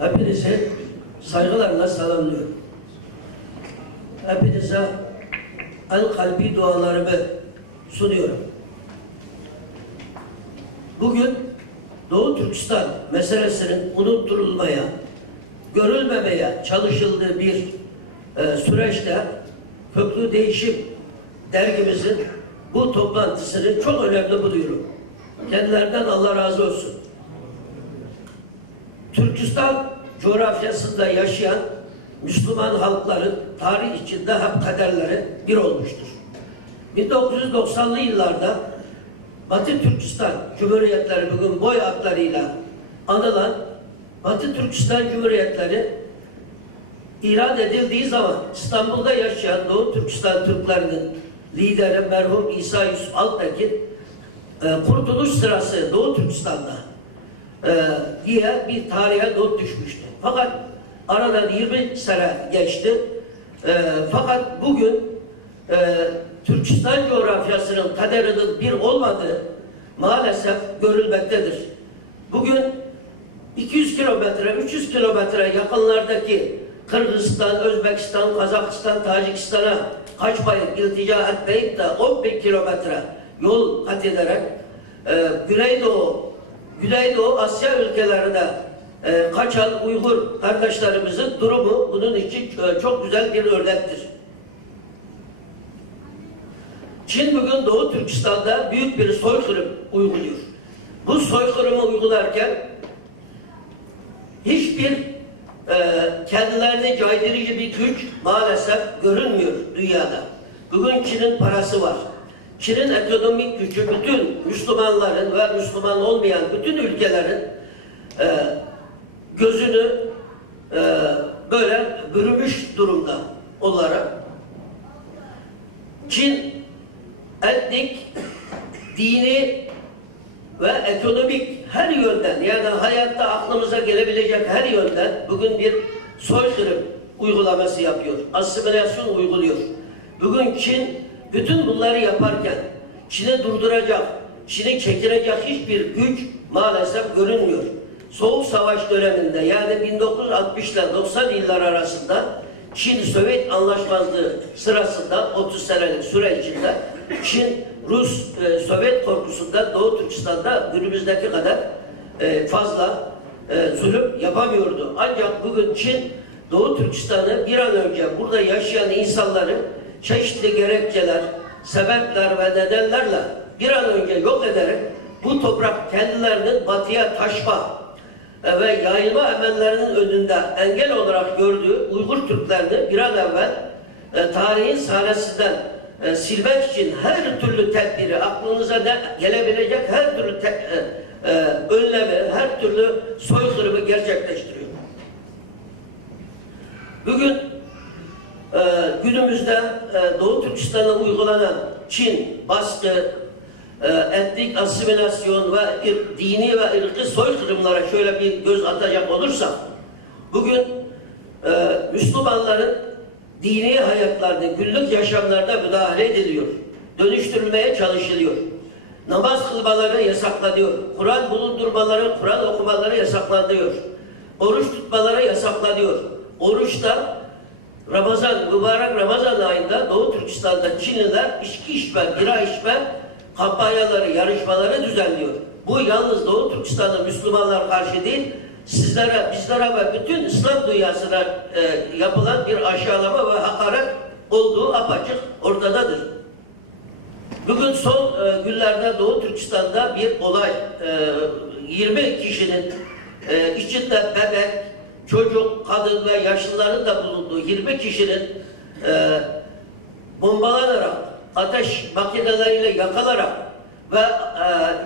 Hepinizi saygılarla selamlıyorum. Hepinize en kalbi dualarımı sunuyorum. Bugün Doğu Türkistan meselesinin unutturulmaya, görülmemeye çalışıldığı bir süreçte Köklü Değişim dergimizin bu toplantısını çok önemli buluyorum. Kendilerinden Allah razı olsun. Türkistan coğrafyasında yaşayan Müslüman halkların tarih içinde hep kaderleri bir olmuştur. 1990'lı yıllarda Batı Türkistan Cumhuriyetleri, bugün boy adlarıyla anılan Batı Türkistan Cumhuriyetleri ilan edildiği zaman İstanbul'da yaşayan Doğu Türkistan Türklerinin lideri merhum İsa Yusuf Altekin kurtuluş sırası Doğu Türkistan'da diye bir tarihe not düşmüştü. Fakat aradan 20 sene geçti. Fakat bugün Türkistan coğrafyasının kaderinin bir olmadığı maalesef görülmektedir. Bugün 200 kilometre, 300 kilometre yakınlardaki Kırgızistan, Özbekistan, Kazakistan, Tacikistan'a kaçmayıp, iltica etmeyip de 10.000 kilometre yol kat ederek Güneydoğu Asya ülkelerine kaçan Uygur kardeşlerimizin durumu bunun için çok güzel bir örnektir. Çin bugün Doğu Türkistan'da büyük bir soykırım uyguluyor. Bu soykırımı uygularken hiçbir kendilerini caydırıcı bir güç maalesef görünmüyor dünyada. Bugün Çin'in parası var. Çin'in ekonomik gücü bütün Müslümanların ve Müslüman olmayan bütün ülkelerin gözünü böyle bürümüş durumda olarak Çin etnik, dini ve ekonomik her yönden, yani hayatta aklımıza gelebilecek her yönden bugün bir soykırım uygulaması yapıyor. Asimilasyon uyguluyor. Bugün Çin bütün bunları yaparken Çin'i durduracak, Çin'i çekilecek hiçbir güç maalesef görünmüyor. Soğuk Savaş döneminde, yani 1960 ile 90 yıllar arasında Çin-Sovyet anlaşmazlığı sırasında 30 senelik süre içinde Çin, Rus-Sovyet korkusunda Doğu Türkistan'da günümüzdeki kadar fazla zulüm yapamıyordu. Ancak bugün Çin, Doğu Türkistan'ı bir an önce burada yaşayan insanları çeşitli gerekçeler, sebepler ve nedenlerle bir an önce yok ederek bu toprak kendilerinin batıya taşma ve yayılma emellerinin önünde engel olarak gördüğü Uygur Türklerini bir an evvel tarihin sahnesinden silmek için her türlü tedbiri, aklınıza gelebilecek her türlü önlemi, her türlü soykırımı gerçekleştiriyor. Bugün günümüzde Doğu Türkistan'a uygulanan Çin baskı, etnik asimilasyon ve dini ve ırkı soykırımlara şöyle bir göz atacak olursak, bugün Müslümanların dini hayatlarında, günlük yaşamlarda müdahale ediliyor, dönüştürülmeye çalışılıyor. Namaz kılmaları yasaklanıyor, Kur'an bulundurmaları, Kur'an okumaları yasaklanıyor, oruç tutmaları yasaklanıyor. Oruçta mübarek Ramazan ayında Doğu Türkistan'da Çinliler içki içme, bira içme kampanyaları, yarışmaları düzenliyor. Bu yalnız Doğu Türkistan'da Müslümanlar karşı değil, sizlere, bizlere ve bütün İslam dünyasına yapılan bir aşağılama ve hakaret olduğu apaçık ortadadır. Bugün son günlerde Doğu Türkistan'da bir olay, 20 kişinin içinde bebek, çocuk, kadın ve yaşlıların da bulunduğu 20 kişinin bombalanarak, ateş makineleriyle yakalarak ve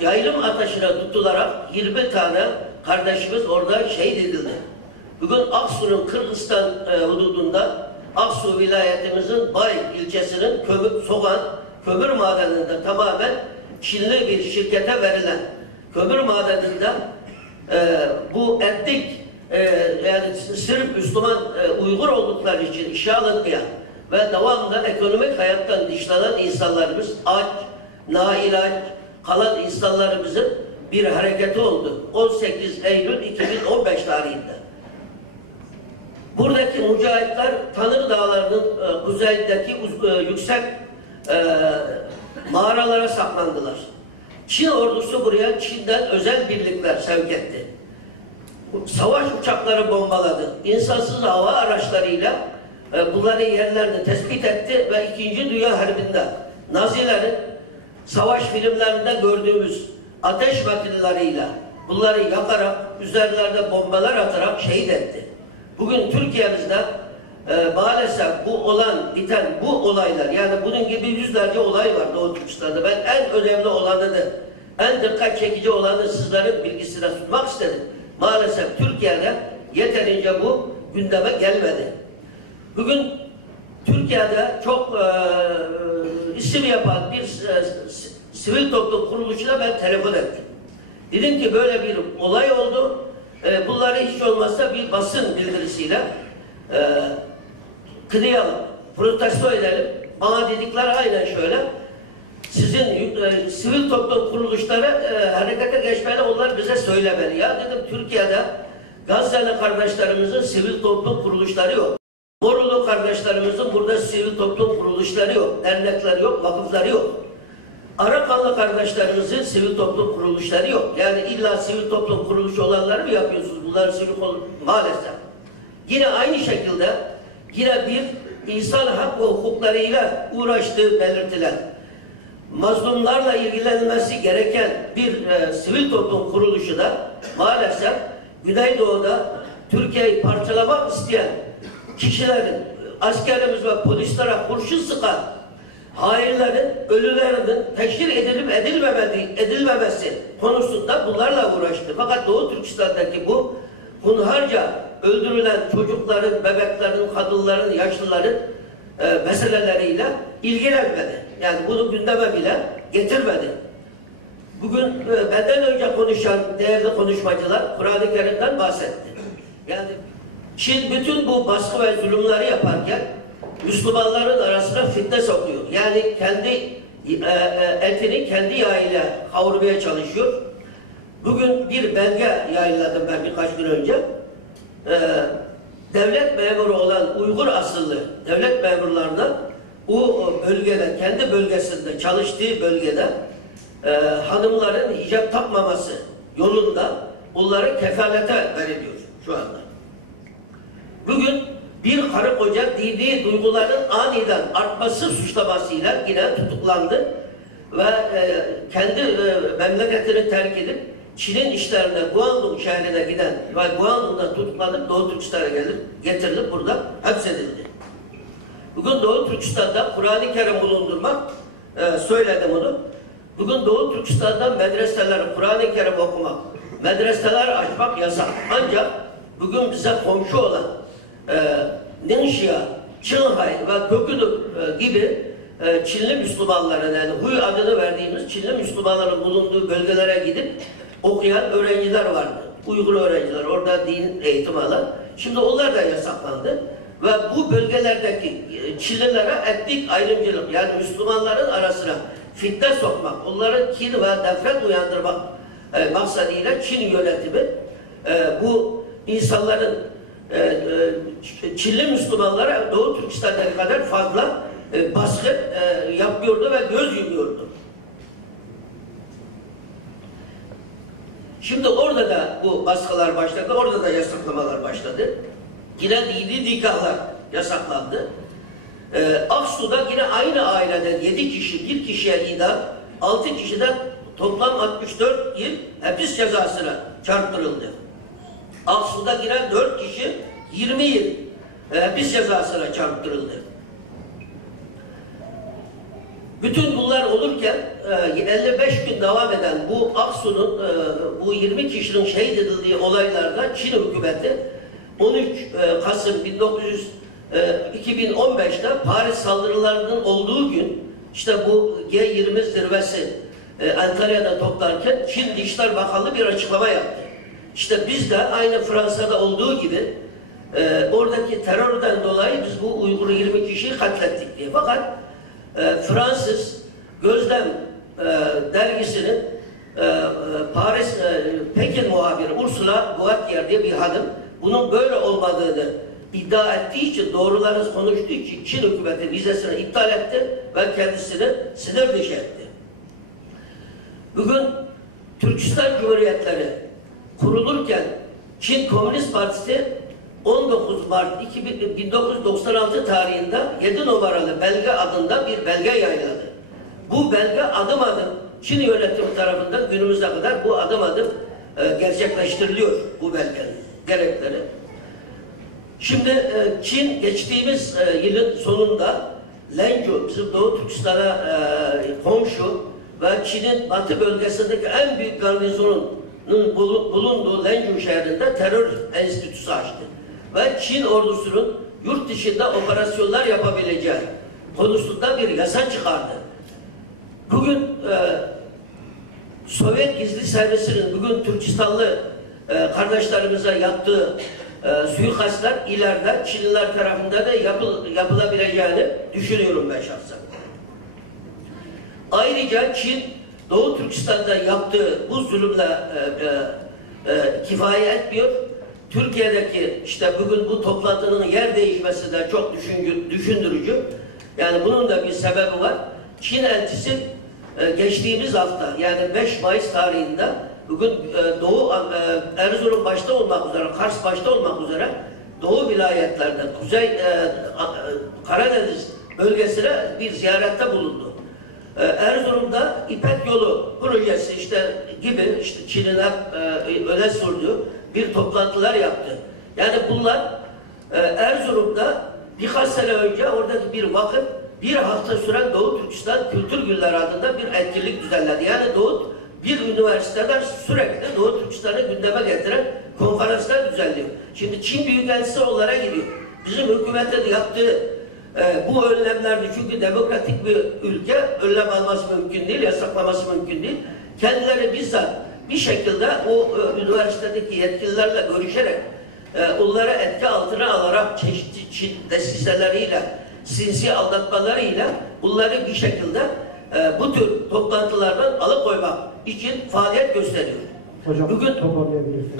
yaylım ateşine tutularak 20 tane kardeşimiz orada şehit edildi. Bugün Aksu'nun Kırgızistan hududunda, Aksu vilayetimizin Bay ilçesinin Soğan kömür madeninde tamamen Çinli bir şirkete verilen kömür madeninde bu etnik yani sırf Müslüman Uygur oldukları için işe alınmayan ve devamlı ekonomik hayattan dışlanan insanlarımız, aç, nailaç kalan insanlarımızın bir hareketi oldu. 18 Eylül 2015 tarihinde. Buradaki mücahitler Tanrı Dağları'nın kuzeyindeki yüksek mağaralara saklandılar. Çin ordusu buraya Çin'den özel birlikler sevk etti. Savaş uçakları bombaladı. İnsansız hava araçlarıyla bunların yerlerini tespit etti ve 2. Dünya Harbi'nde Nazilerin savaş filmlerinde gördüğümüz ateş makineleriyle bunları yakarak, üzerlerine bombalar atarak şehit etti. Bugün Türkiye'mizde maalesef bu olan, biten bu olaylar, yani bunun gibi yüzlerce olay var Doğu Türkistan'da. Ben en önemli olanını, en dikkat çekici olanı sizlerin bilgisine sunmak istedim. Maalesef Türkiye'de yeterince bu gündeme gelmedi. Bugün Türkiye'de çok isim yapan bir sivil toplum kuruluşuna ben telefon ettim. Dedim ki böyle bir olay oldu. Bunları hiç olmazsa bir basın bildirisiyle kınayalım, protesto edelim. Bana dedikleri aynen şöyle. Sizin sivil toplum kuruluşları harekete geçmeli, onlar bize söylemeli. Ya dedim, Türkiye'de Gazze'li kardeşlerimizin sivil toplum kuruluşları yok. Morulu kardeşlerimizin burada sivil toplum kuruluşları yok. Dernekleri yok, vakıfları yok. Arakanlı kardeşlerimizin sivil toplum kuruluşları yok. Yani illa sivil toplum kuruluşu olanları mı yapıyorsunuz? Bunlar sivil toplum maalesef. Yine aynı şekilde yine bir insan hak ve hukuklarıyla uğraştığı belirtilen, mazlumlarla ilgilenmesi gereken bir sivil toplum kuruluşu da maalesef Güneydoğu'da Türkiye'yi parçalamak isteyen kişilerin, askerimiz ve polislere kurşun sıkan hainlerin, ölülerinin teşhir edilip edilmemesi konusunda bunlarla uğraştı. Fakat Doğu Türkistan'daki bu hunharca öldürülen çocukların, bebeklerin, kadınların, yaşlıların meseleleriyle ilgilenmedi. Yani bunu gündeme bile getirmedi. Bugün benden önce konuşan değerli konuşmacılar Kur'an-ı Kerim'den bahsetti. Yani Çin bütün bu baskı ve zulümleri yaparken Müslümanların arasına fitne sokuyor. Yani kendi etini kendi yağıyla kavurmaya çalışıyor. Bugün bir belge yayınladım ben birkaç gün önce. Devlet memuru olan Uygur asıllı devlet memurlarına o bölgede, kendi bölgesinde, çalıştığı bölgede hanımların hicap takmaması yolunda onları kefalete veriliyor şu anda. Bugün bir karı koca dini duyguların aniden artması suçlamasıyla yine tutuklandı ve kendi memleketini terk edip Çin'in işlerine Guangdong şehrine giden ve Guangdong'da tutuklanıp Doğu Türkistan'a getirilip burada hapsedildi. Bugün Doğu Türkistan'da Kur'an-ı Kerim bulundurmak, söyledim onu. Bugün Doğu Türkistan'da medreseler, Kur'an-ı Kerim okumak, medreseler açmak yasak. Ancak bugün bize komşu olan Ningxia, Çinhai ve Köküdük gibi Çinli Müslümanların, yani Huy adını verdiğimiz Çinli Müslümanların bulunduğu bölgelere gidip okuyan öğrenciler vardı. Uygur öğrenciler, orada din eğitim alan. Şimdi onlar da yasaklandı. Ve bu bölgelerdeki Çinlilere etnik ayrımcılık, yani Müslümanların arasına fitne sokmak, onların kin ve nefret uyandırmak maksadıyla Çin yönetimi bu insanların Çinli Müslümanlara Doğu Türkistan'daki kadar fazla baskı yapıyordu ve göz yumuyordu. Şimdi orada da bu baskılar başladı, orada da yasaklamalar başladı. Yine dini nikahlar yasaklandı. Aksu'da yine aynı aileden 7 kişi, bir kişiye idam, 6 kişiden toplam 64 yıl hapis cezasına çarptırıldı. Aksu'da giren 4 kişi 20 yıl hapis cezasına çarptırıldı. Bütün bunlar olurken 55 gün devam eden bu Aksu'nun bu 20 kişinin şehit edildiği olaylarda Çin hükümeti 13 Kasım 2015'te Paris saldırılarının olduğu gün işte bu G20 zirvesi Antalya'da toplarken Çin Dışişleri Bakanlığı bir açıklama yaptı. İşte biz de aynı Fransa'da olduğu gibi oradaki terörden dolayı biz bu Uygur 20 kişiyi katlettik diye. Fakat Fransız Gözlem dergisinin Paris Pekin muhabiri Ursula Guattier diye bir hanım bunun böyle olmadığını iddia ettiği için, doğruları konuştuğu için Çin hükümeti vizesini iptal etti ve kendisini sınır dışı etti. Bugün Türkistan Cumhuriyetleri kurulurken Çin Komünist Partisi 19 Mart 1996 tarihinde 7 numaralı belge adında bir belge yayınladı. Bu belge adım adım Çin yönetimi tarafından günümüze kadar bu adım adım gerçekleştiriliyor, bu belgenin gerekleri. Şimdi Çin geçtiğimiz yılın sonunda Lenzhou, bizim Doğu Türkistan'a komşu ve Çin'in batı bölgesindeki en büyük garnizonun bulunduğu Lenzhou şehrinde terör enstitüsü açtı. Ve Çin ordusunun yurt dışında operasyonlar yapabileceği konusunda bir yasa çıkardı. Bugün Sovyet gizli servisinin bugün Türkistanlı kardeşlerimize yaptığı suikastlar ileride Çinliler tarafından da yapılabileceğini düşünüyorum ben şahsen. Ayrıca Çin Doğu Türkistan'da yaptığı bu zulümle kifaye etmiyor. Türkiye'deki işte bugün bu toplantının yer değişmesi de çok düşündürücü. Yani bunun da bir sebebi var. Çin elçisi geçtiğimiz hafta yani 5 Mayıs tarihinde bugün Doğu Erzurum başta olmak üzere, Kars başta olmak üzere Doğu vilayetlerde, Kuzey Karadeniz bölgesine bir ziyarette bulundu. Erzurum'da İpek Yolu projesi gibi Çin'in öne sürdüğü bir toplantılar yaptı. Yani bunlar Erzurum'da birkaç sene önce oradaki bir vakıf bir hafta süren Doğu Türkistan Kültür Günleri adında bir etkinlik düzenledi. Yani bir üniversiteler sürekli Doğu Türkistan'ı gündeme getiren konferanslar düzenliyor. Şimdi Çin Büyükelçisi onlara gidiyor. Bizim hükümetin yaptığı bu önlemlerde, çünkü demokratik bir ülke önlem alması mümkün değil, yasaklaması mümkün değil. Kendileri bizzat bir şekilde o üniversitedeki yetkililerle görüşerek onlara etki altına alarak çeşitli Çin desiseleriyle, sinsi aldatmalarıyla bunları bir şekilde bu tür toplantılardan alıkoymak için faaliyet gösteriyor. Hocam, bugün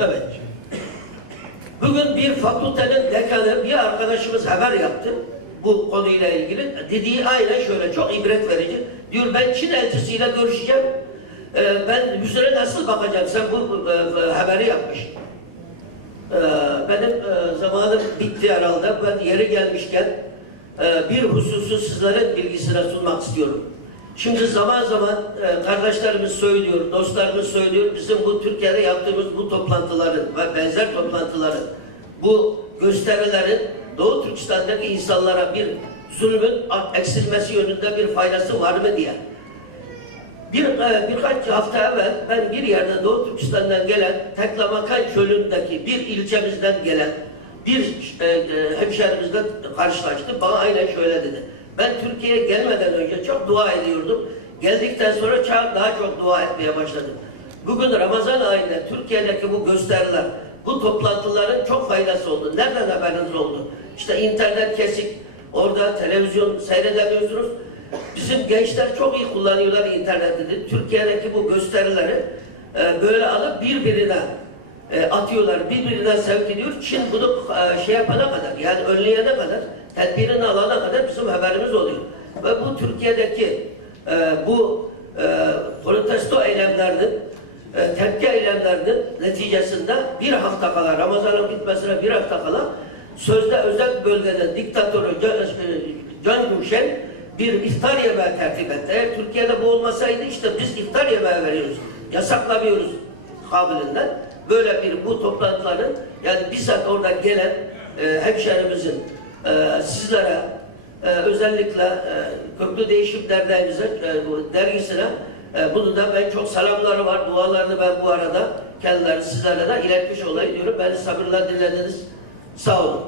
evet. Bugün bir fakültenin dekanı bir arkadaşımız haber yaptı bu konuyla ilgili. Dediği aynen şöyle, çok ibret verici. Diyor ben Çin elçisiyle görüşeceğim. Ben yüzüne nasıl bakacağım? Sen bu haberi yapmışsın. Benim zamanım bitti herhalde. Ben yeri gelmişken bir hususu sizlerin bilgisine sunmak istiyorum. Şimdi zaman zaman kardeşlerimiz söylüyor, dostlarımız söylüyor, bizim bu Türkiye'de yaptığımız bu toplantıların ve benzer toplantıların, bu gösterilerin Doğu Türkistan'daki insanlara bir zulmün eksilmesi yönünde bir faydası var mı diye. Birkaç hafta evvel ben bir yerde Doğu Türkistan'dan gelen Teklamakan Çölü'ndeki bir ilçemizden gelen bir hemşehrimizle karşılaştı. Bana aynen şöyle dedi. Ben Türkiye'ye gelmeden önce çok dua ediyordum. Geldikten sonra daha çok dua etmeye başladım. Bugün Ramazan ayında Türkiye'deki bu gösteriler, bu toplantıların çok faydası oldu. Nereden haberiniz oldu? İşte internet kesik, orada televizyon seyredemiyorsunuz. Bizim gençler çok iyi kullanıyorlar interneti. Türkiye'deki bu gösterileri böyle alıp birbirine atıyorlar, birbirinden sevk ediyor. Çin bunu yapana kadar, yani önleyene kadar, tedbirini alana kadar bizim haberimiz oluyor. Ve bu Türkiye'deki bu protesto eylemlerinin, tepki eylemlerinin neticesinde bir hafta kala, Ramazan'ın bitmesine bir hafta kala, sözde özel bölgede diktatörü Can Gülşen bir iftar yemeği tertip etti. Eğer Türkiye'de bu olmasaydı işte biz iftar yemeği veriyoruz, yasaklamıyoruz kabilinden. Böyle bu toplantıların, yani bizzat orada gelen hemşehrimizin sizlere özellikle Köklü Değişim Derneğimize, dergisine bunu da ben çok selamları var, dualarını ben bu arada kendileri sizlerle de iletmiş olayım diyorum. Beni sabırla dinlediniz. Sağ olun.